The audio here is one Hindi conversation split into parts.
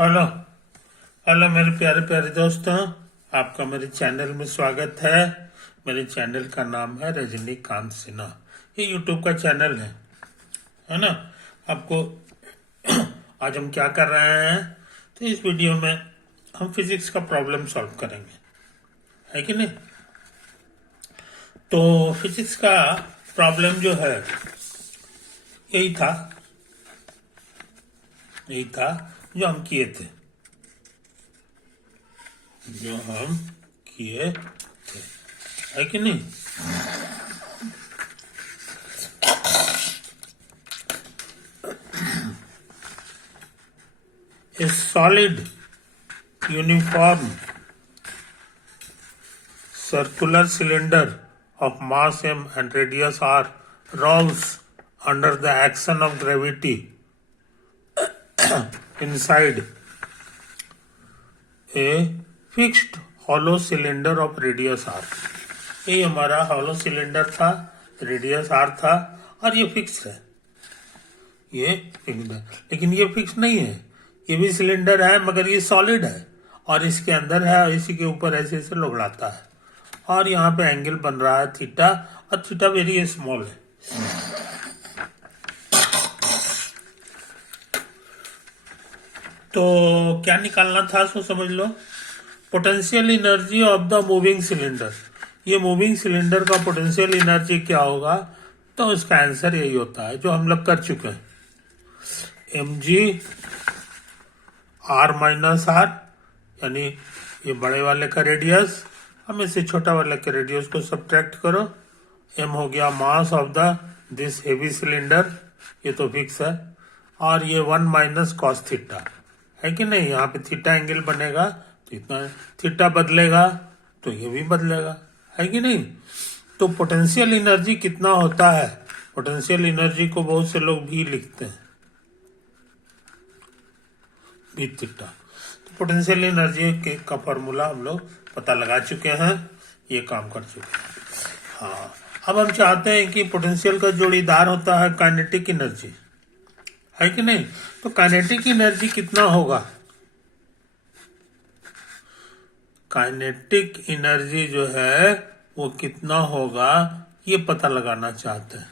हेलो। हेलो मेरे प्यारे प्यारे दोस्तों, आपका मेरे चैनल में स्वागत है। मेरे चैनल का नाम है रजनीकांत सिन्हा। ये यूट्यूब का चैनल है ना। आपको आज हम क्या कर रहे हैं, तो इस वीडियो में हम फिजिक्स का प्रॉब्लम सॉल्व करेंगे, है कि नहीं। तो फिजिक्स का प्रॉब्लम जो है यही था यही था जो हम किए थे जो हम किए थे, है कि नहीं। A solid, uniform, circular cylinder of mass m and radius r rolls under the action of gravity inside a fixed hollow cylinder of radius r। ये हमारा hollow cylinder था, radius r था, और ये फिक्स है। ये फिक्स है, लेकिन ये फिक्स नहीं है। ये भी सिलेंडर है मगर ये सॉलिड है और इसके अंदर है और इसी के ऊपर ऐसे ऐसे लोगड़ाता है, और यहाँ पे एंगल बन रहा है थीटा, और थीटा वेरी स्मॉल है। तो क्या निकालना था, सो समझ लो। Potential energy of the moving cylinder. ये मूविंग सिलेंडर का पोटेंशियल एनर्जी क्या होगा, तो उसका आंसर यही होता है जो हम लोग कर चुके हैं, mg r माइनस आर, यानी ये बड़े वाले का रेडियस, हम इससे छोटा वाले के रेडियस को सब्ट्रैक्ट करो। m हो गया mass of the this heavy cylinder, ये तो फिक्स है, और ये 1 माइनस कॉस थीटा, है कि नहीं। यहाँ पे थीटा एंगल बनेगा तो इतना, थीटा बदलेगा तो ये भी बदलेगा, है कि नहीं। तो पोटेंशियल एनर्जी कितना होता है, पोटेंशियल एनर्जी को बहुत से लोग भी लिखते हैं भी थीटा। तो पोटेंशियल एनर्जी का फॉर्मूला हम लोग पता लगा चुके हैं, ये काम कर चुके हैं। हाँ, अब हम चाहते हैं कि पोटेंशियल का जोड़ीदार होता है काइनेटिक एनर्जी, है कि नहीं। तो काइनेटिक एनर्जी कितना होगा, काइनेटिक एनर्जी जो है वो कितना होगा, ये पता लगाना चाहते हैं।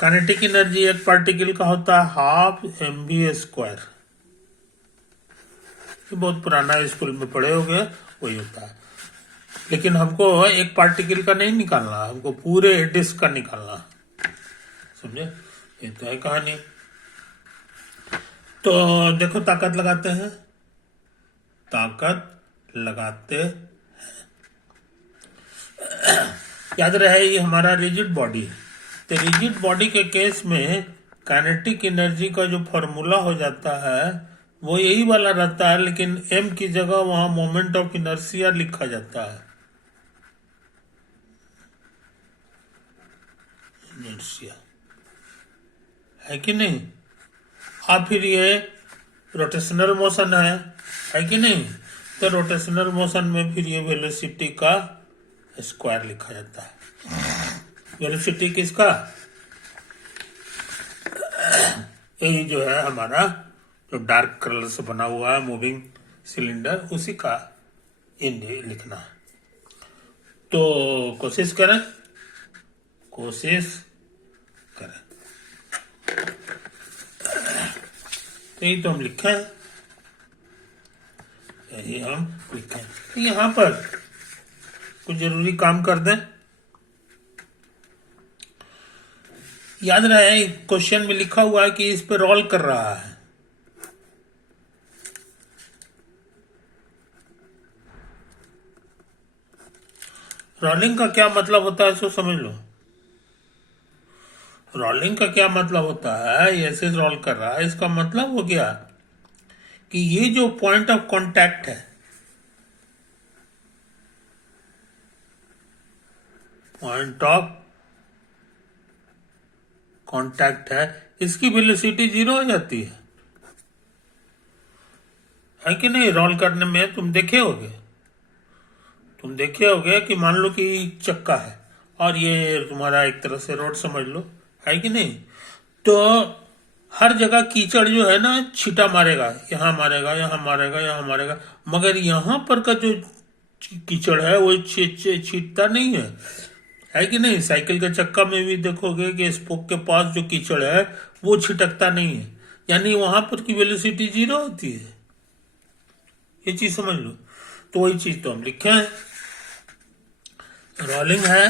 काइनेटिक एनर्जी एक पार्टिकल का होता है हाफ mv²। ये बहुत पुराना स्कूल में पढ़े होंगे, वही होता है। लेकिन हमको एक पार्टिकल का नहीं निकालना, हमको पूरे डिस्क का निकालना, समझे। ये तो है कहानी। तो देखो, ताकत लगाते हैं, ताकत लगाते हैं। याद रहे ये हमारा रिजिड बॉडी है, तो रिजिड बॉडी के केस में काइनेटिक एनर्जी का जो फॉर्मूला हो जाता है वो यही वाला रहता है, लेकिन m की जगह वहां मोमेंट ऑफ इनर्शिया लिखा जाता है, इनर्शिया, है कि नहीं। और फिर ये रोटेशनल मोशन है कि नहीं। तो रोटेशनल मोशन में फिर ये वेलोसिटी का स्क्वायर लिखा जाता है। वेलोसिटी किसका, यही जो है हमारा जो डार्क कलर से बना हुआ है मूविंग सिलेंडर, उसी का ये लिखना है। तो कोशिश करें। तो यही तो हम लिखे हैं, यही हम लिखे हैं। तो यहाँ पर कुछ जरूरी काम कर दें। याद रहे क्वेश्चन में लिखा हुआ है कि इस पे रोल कर रहा है। रोलिंग का क्या मतलब होता है, सो समझ लो। रोलिंग का क्या मतलब होता है, ऐसे रोल कर रहा है, इसका मतलब हो गया कि ये जो पॉइंट ऑफ कांटेक्ट है, पॉइंट ऑफ कांटेक्ट है, इसकी वेलोसिटी 0 हो जाती है कि नहीं। रोल करने में तुम देखे होगे कि मान लो कि चक्का है और ये तुम्हारा एक तरह से रोड समझ लो, है कि नहीं। तो हर जगह कीचड़ जो है ना छींटा मारेगा, यहाँ मारेगा, यहाँ मारेगा, यहाँ मारेगा, मगर यहाँ पर का जो कीचड़ है वो छींटता नहीं है कि नहीं। साइकिल के चक्का में भी देखोगे कि स्पोक के पास जो कीचड़ है वो छिटकता नहीं है, यानी वहां पर की वेलोसिटी 0 होती है। ये चीज समझ लो। तो वही चीज तो हम लिखे हैं। रोलिंग है,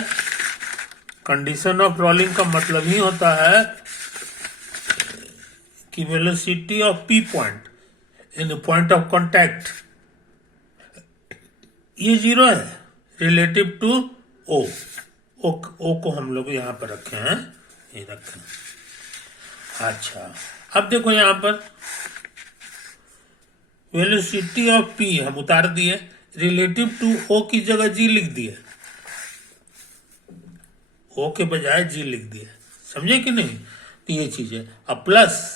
कंडीशन ऑफ रोलिंग का मतलब ही होता है कि velocity of P point in point of contact ये 0 है रिलेटिव टू ओ। ओ को हम लोग यहां पर रखे हैं, ये रखे हैं। अच्छा, अब देखो यहां पर वेलोसिटी ऑफ पी हम उतार दिए, रिलेटिव टू ओ की जगह जी लिख दिए, ओ के बजाय जी लिख दिए, समझे कि नहीं। तो ये चीज है। अब प्लस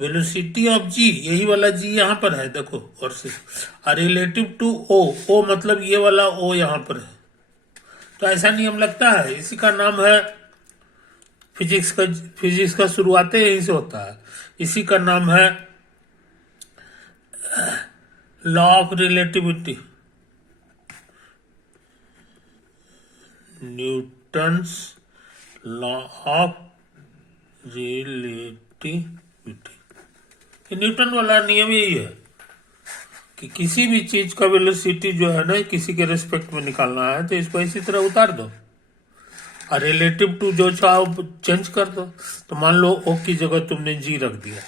वेलोसिटी ऑफ जी, यही वाला जी यहां पर है देखो, और से रिलेटिव टू ओ, ओ मतलब ये वाला ओ यहां पर है। तो ऐसा नियम लगता है, इसी का नाम है फिजिक्स का शुरुआत यहीं से होता है। इसी का नाम है law of relativity, Newton's law of relativity. Newton वाला नियम यही है कि किसी भी चीज का वेलोसिटी जो है ना किसी के रिस्पेक्ट में निकालना है तो इसको इसी तरह उतार दो और रिलेटिव टू जो चाहो चेंज कर दो। तो मान लो ओ की जगह तुमने जी रख दिया,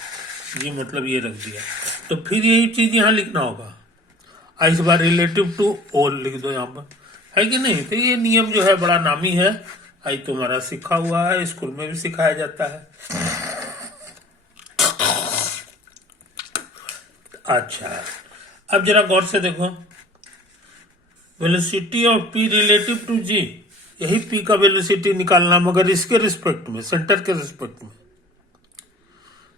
जी मतलब ये रख दिया, तो फिर यही चीज यहाँ लिखना होगा। इस बार रिलेटिव टू ओ लिख दो यहाँ पर, है कि नहीं। तो ये नियम जो है बड़ा नामी है, आज तुम्हारा सीखा हुआ है, स्कूल में भी सिखाया जाता है। अच्छा, अब जरा गौर से देखो, velocity of P relative to G, यही पी का वेलोसिटी निकालना, मगर इसके रिस्पेक्ट में, सेंटर के रिस्पेक्ट में,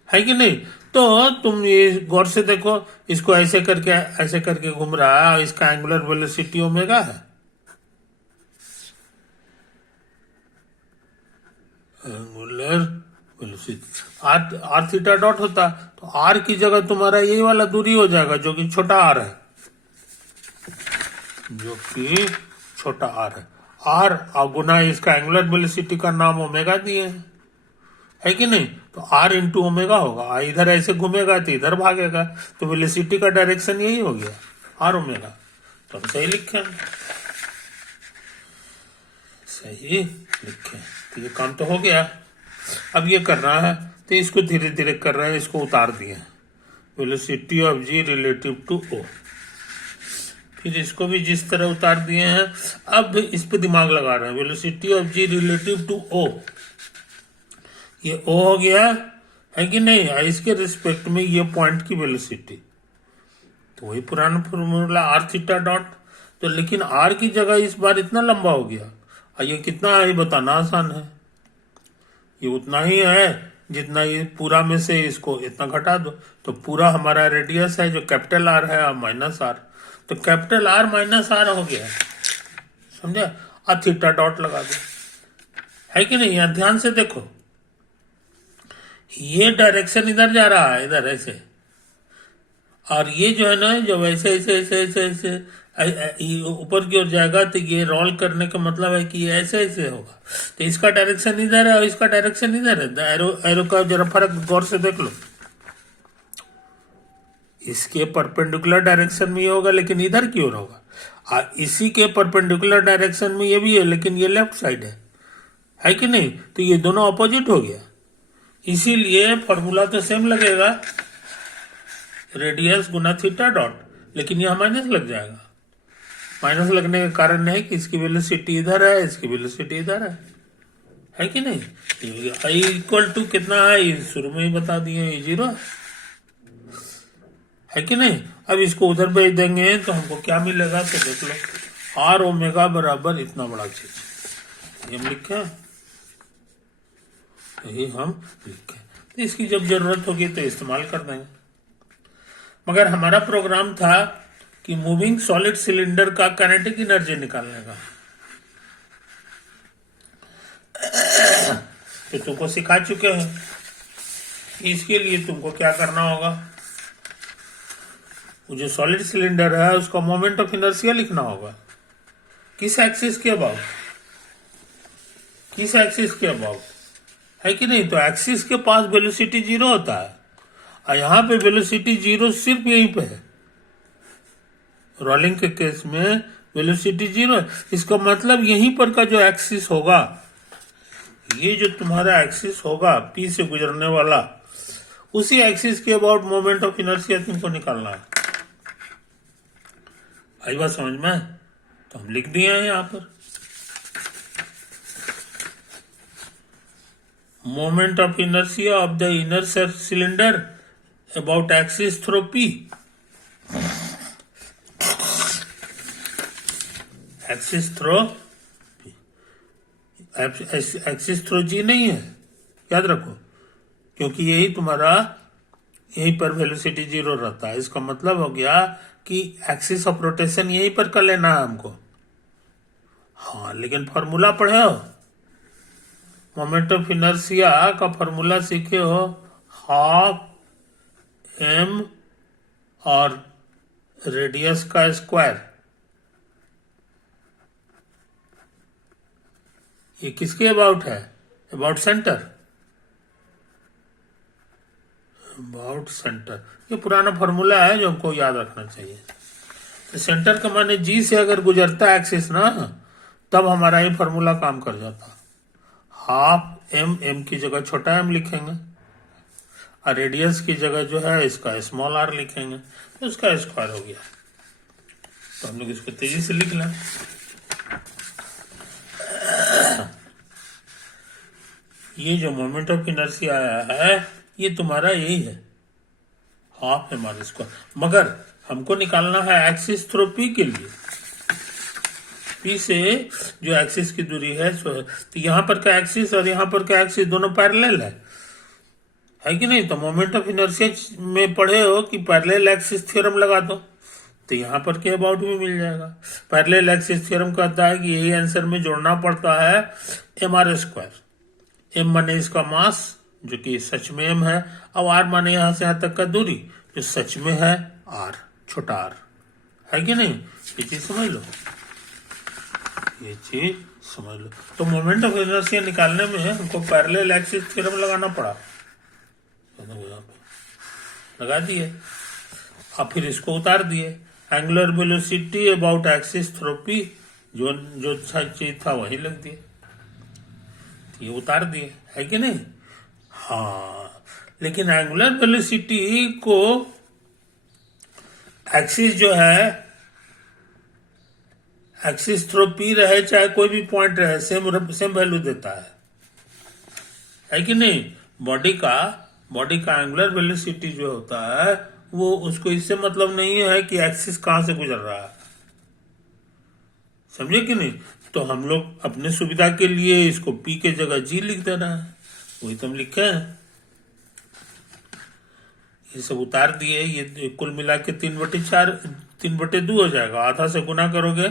है कि नहीं। तो तुम ये गौर से देखो, इसको ऐसे करके घूम रहा है, इसका एंगुलर वेलोसिटी ओमेगा है, angular velocity R theta dot होता, तो आर की जगह तुम्हारा यही वाला दूरी हो जाएगा जो कि छोटा आर है, जो कि छोटा आर है। आर और गुना इसका एंगुलर वेलोसिटी का नाम ओमेगा दिए है कि नहीं। तो आर इंटू ओमेगा होगा, इधर ऐसे घूमेगा तो इधर भागेगा, तो वेलोसिटी का डायरेक्शन यही हो गया आर ओमेगा। तो हम सही लिखे, सही लिखे। तो ये काम तो हो गया। अब ये कर रहा है तो इसको धीरे धीरे कर रहे हैं, इसको उतार दिए, velocity of G relative to O, फिर इसको भी जिस तरह उतार दिए हैं। अब इस पे दिमाग लगा रहे हैं, velocity of G relative to O, ये ओ हो गया है कि नहीं, इसके रिस्पेक्ट में ये पॉइंट की वेलोसिटी, तो वही पुराना फॉर्मूला आर थीटा डॉट। तो लेकिन आर की जगह इस बार इतना लंबा हो गया, और ये कितना है बताना आसान है, ये उतना ही है जितना ये पूरा में से इसको इतना घटा दो, तो पूरा हमारा रेडियस है जो कैपिटल आर है और माइनस आर, तो कैपिटल आर माइनस आर हो गया, समझे। और थीटा डॉट लगा दो, है कि नहीं। यहां ध्यान से देखो, ये डायरेक्शन इधर जा रहा है, इधर ऐसे, और ये जो है ना जब ऐसे ऐसे ऐसे ऐसे ऐसे ऊपर की ओर जाएगा तो ये रोल करने का मतलब है कि ये ऐसे ऐसे होगा, तो इसका डायरेक्शन इधर है और इसका डायरेक्शन इधर है। एरो का जरा फर्क गौर से देख लो, इसके परपेंडिकुलर डायरेक्शन में ये होगा लेकिन इधर की ओर होगा, और इसी के परपेंडिकुलर डायरेक्शन में ये भी है लेकिन ये लेफ्ट साइड है कि नहीं। तो ये दोनों अपोजिट हो गया, इसीलिए फॉर्मूला तो सेम लगेगा, रेडियस गुना थीटा डॉट, लेकिन यहां माइनस लग जाएगा। माइनस लगने का कारण है कि इसकी वेलोसिटी इधर है, इसकी वेलोसिटी इधर है कि नहीं। आई इक्वल टू कितना है, शुरू में ही बता दिए, 0 है कि नहीं। अब इसको उधर भेज देंगे तो हमको क्या मिलेगा, तो देख लो, आर ओमेगा बराबर इतना बड़ा चीज, ये हम लिखे, यही हम लिखे। तो इसकी जब जरूरत होगी तो इस्तेमाल कर देंगे। मगर हमारा प्रोग्राम था कि मूविंग सॉलिड सिलेंडर का काइनेटिक एनर्जी निकालने का, तो तुमको सिखा चुके हैं। इसके लिए तुमको क्या करना होगा, वो जो सॉलिड सिलेंडर है उसका मोमेंट ऑफ इनर्शिया लिखना होगा। किस एक्सिस के अबाउट, किस एक्सिस के अबाउट, है कि नहीं। तो एक्सिस के पास वेलोसिटी 0 होता है और यहाँ पे वेलोसिटी 0 सिर्फ यहीं पे है। रोलिंग के केस में वेलोसिटी 0 है। इसका मतलब यहीं पर का जो एक्सिस होगा, ये जो तुम्हारा एक्सिस होगा पी से गुजरने वाला, उसी एक्सिस के अबाउट मोमेंट ऑफ इनर्शिया तुमको निकालना है। आई बात समझ में? तो हम लिख दिए हैं यहां पर moment of inertia of the inner cylinder about axis through P. Axis through, axis through G नहीं है, याद रखो, क्योंकि यही तुम्हारा, यहीं पर वेलोसिटी 0 रहता है। इसका मतलब हो गया कि एक्सिस ऑफ रोटेशन यहीं पर कर लेना है हमको। हाँ, लेकिन फॉर्मूला पढ़े हो, मोमेंट ऑफ इनर्शिया का फॉर्मूला सीखे हो, हाफ एम और रेडियस का स्क्वायर। ये किसके अबाउट है? About centre, about centre. ये पुराना फॉर्मूला है जो हमको याद रखना चाहिए। तो सेंटर का माने जी से अगर गुजरता है एक्सिस ना, तब हमारा ये फॉर्मूला काम कर जाता। हाफ एम, एम की जगह छोटा एम लिखेंगे और रेडियस की जगह जो है इसका स्मॉल आर लिखेंगे, तो इसका स्क्वायर हो गया। तो हम लोग इसको तेजी से लिख लें। ये जो मोमेंट ऑफ इनर्शिया आया है ये तुम्हारा यही है, हाफ एम आर स्क्वायर। मगर हमको निकालना है एक्सिस थ्रो पी के लिए। पी से जो एक्सिस की दूरी है सो है, तो यहाँ पर का एक्सिस और यहाँ पर का एक्सिस दोनों पैरेलल है कि नहीं। तो मोमेंट ऑफ इनर्शिया में पढ़े हो कि पैरेलल एक्सिस थ्योरम लगा दो, तो यहाँ पर के अबाउट भी मिल जाएगा। पैरेलल एक्सिस थ्योरम कहता है कि यही आंसर में जोड़ना पड़ता है एम आर स्क्वायर। एम माने इसका मास जो कि सच में एम है, अब आर माने यहाँ से यहाँ तक का दूरी जो सच में है आर, छोटा आर, है कि नहीं। ये चीज समझ लो, ये चीज समझ लो। तो मोमेंट ऑफ इनर्शिया निकालने में हमको पैरेलल एक्सिस थ्योरम लगाना पड़ा, लगा दिए और फिर इसको उतार दिए। Angular velocity about axis through P, जो जो चीज था वही लग दिए, ये उतार दिए, है कि नहीं। हाँ, लेकिन एंगुलर वेलोसिटी को एक्सिस जो है, एक्सिस थ्रो पी रहे चाहे कोई भी पॉइंट रहे, सेम वैल्यू देता है कि नहीं। बॉडी का एंगुलर वेलोसिटी जो होता है वो, उसको इससे मतलब नहीं है कि एक्सिस कहां से गुजर रहा है, समझे कि नहीं। तो हम लोग अपने सुविधा के लिए इसको पी के जगह जी लिख देना है, वही तो हम लिखे हैं। ये सब उतार दिए, ये कुल मिला के 3/4, 3/2 हो जाएगा। आधा से गुना करोगे,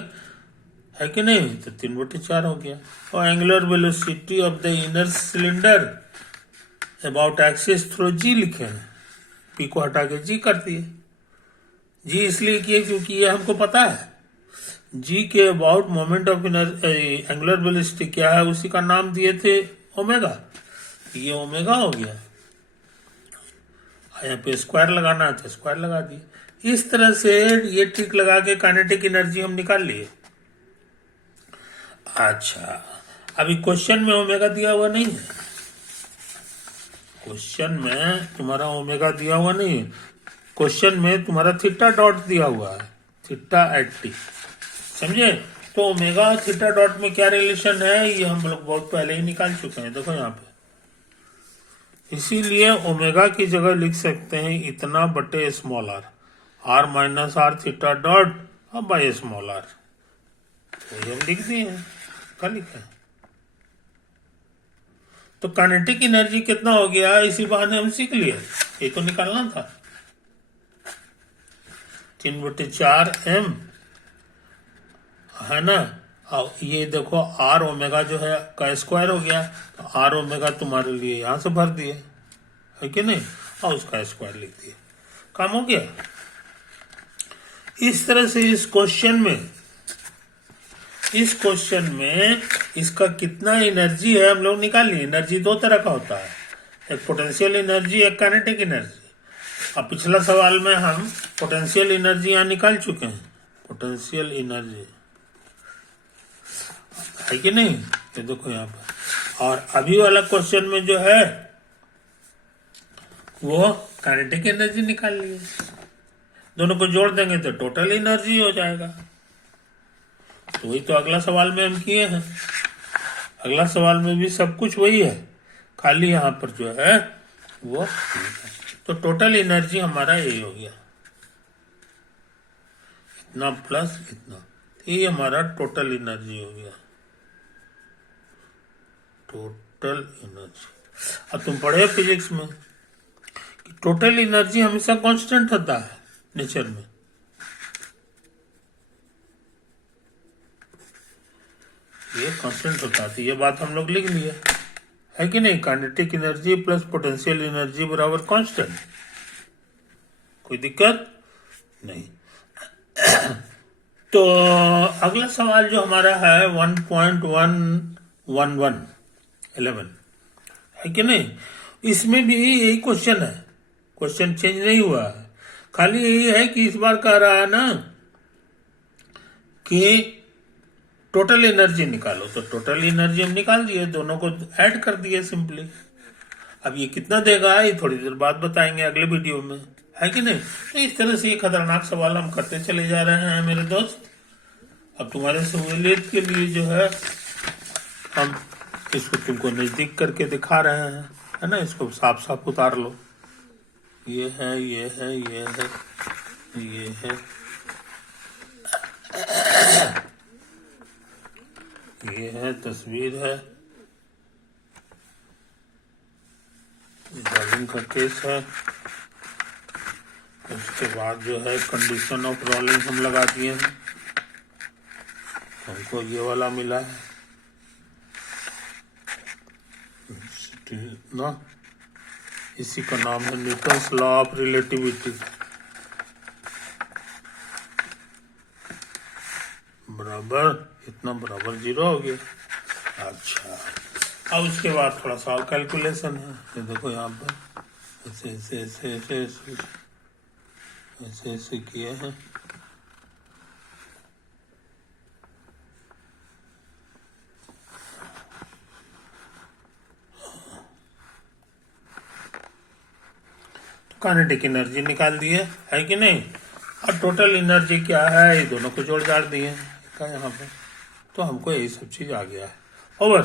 है कि नहीं, तो 3/4 हो गया। और angular velocity of the inner cylinder about axis through G लिखे हैं, पी को हटा के जी कर दिए। जी इसलिए किए क्योंकि ये हमको पता है जी के about moment of angular velocity क्या है, उसी का नाम दिए थे ओमेगा, ये ओमेगा हो गया। यहाँ पे स्क्वायर लगाना है तो स्क्वायर लगा दिए। इस तरह से ये ट्रिक लगा के काइनेटिक एनर्जी हम निकाल लिए। अच्छा, अभी क्वेश्चन में ओमेगा दिया हुआ नहीं है, क्वेश्चन में तुम्हारा ओमेगा दिया हुआ नहीं है, क्वेश्चन में तुम्हारा थीटा डॉट दिया हुआ है, थीटा एट टी, समझे। तो ओमेगा और थीटा डॉट में क्या रिलेशन है ये हम लोग बहुत पहले ही निकाल चुके हैं, देखो यहाँ पे। इसीलिए ओमेगा की जगह लिख सकते हैं इतना बटे small R, R minus R theta dot अब बाय स्मॉल आर, तो ये हम लिख दिए हैं, क्या लिखा है। तो काइनेटिक एनर्जी कितना हो गया इसी बहाने हम सीख लिए, ये तो निकालना था। 3/4 एम है ना, और ये देखो आर ओमेगा जो है का स्क्वायर हो गया, तो आर ओमेगा तुम्हारे लिए यहां से भर दिए, है कि नहीं, और उसका स्क्वायर लिख दिया, काम हो गया। इस तरह से इस क्वेश्चन में इसका कितना एनर्जी है हम लोग निकाल लिए। एनर्जी दो तरह का होता है, एक पोटेंशियल एनर्जी, एक काइनेटिक एनर्जी। अब पिछला सवाल में हम पोटेंशियल एनर्जी यहाँ निकाल चुके हैं, पोटेंशियल एनर्जी है कि नहीं, ये देखो यहाँ पर। और अभी वाला क्वेश्चन में जो है वो काइनेटिक एनर्जी निकाल लिए, दोनों को जोड़ देंगे तो टोटल एनर्जी हो जाएगा। तो वही तो अगला सवाल में हम किए हैं, अगला सवाल में भी सब कुछ वही है, खाली यहाँ पर जो है वो, तो टोटल एनर्जी हमारा यही हो गया, इतना प्लस इतना, ये हमारा टोटल एनर्जी हो गया, टोटल एनर्जी। अब तुम पढ़े फिजिक्स में कि टोटल एनर्जी हमेशा कांस्टेंट होता है नेचर में, ये कांस्टेंट होता है, ये बात हम लोग लिख लिए है कि नहीं। Kinetic energy plus potential energy बराबर कांस्टेंट, कोई दिक्कत नहीं। तो अगला सवाल जो हमारा है 1.111 है कि नहीं, इसमें भी यही क्वेश्चन है, क्वेश्चन चेंज नहीं हुआ है, खाली यही है कि इस बार कह रहा है ना कि टोटल एनर्जी निकालो, तो टोटल एनर्जी हम निकाल दिए, दोनों को ऐड कर दिए सिंपली। अब ये कितना देगा ये थोड़ी देर बाद बताएंगे अगले वीडियो में, है कि नहीं। तो इस तरह से ये खतरनाक सवाल हम करते चले जा रहे हैं मेरे दोस्त। अब तुम्हारे सहूलियत के लिए जो है हम इसको तुमको नजदीक करके दिखा रहे हैं, है ना, इसको साफ साफ उतार लो, ये है ये है ये है ये है ये है, तस्वीर है, रोलिंग का केस है। उसके बाद जो है कंडीशन ऑफ रोलिंग हम लगा दिए हैं, हमको ये वाला मिला है ना, इसी का नाम है न्यूटन्स लॉ ऑफ रिलेटिविटी, बराबर इतना बराबर 0 हो गया। अच्छा, अब उसके बाद थोड़ा सा और कैलकुलेशन है, ये देखो यहाँ पर ऐसे ऐसे ऐसे ऐसे ऐसे ऐसे ऐसे किए हैं, काइनेटिक एनर्जी निकाल दिए है कि नहीं, और टोटल एनर्जी क्या है ये दोनों को जोड़ जाड़ दिए का यहाँ पर, तो हमको यही सब चीज आ गया है। ओवर।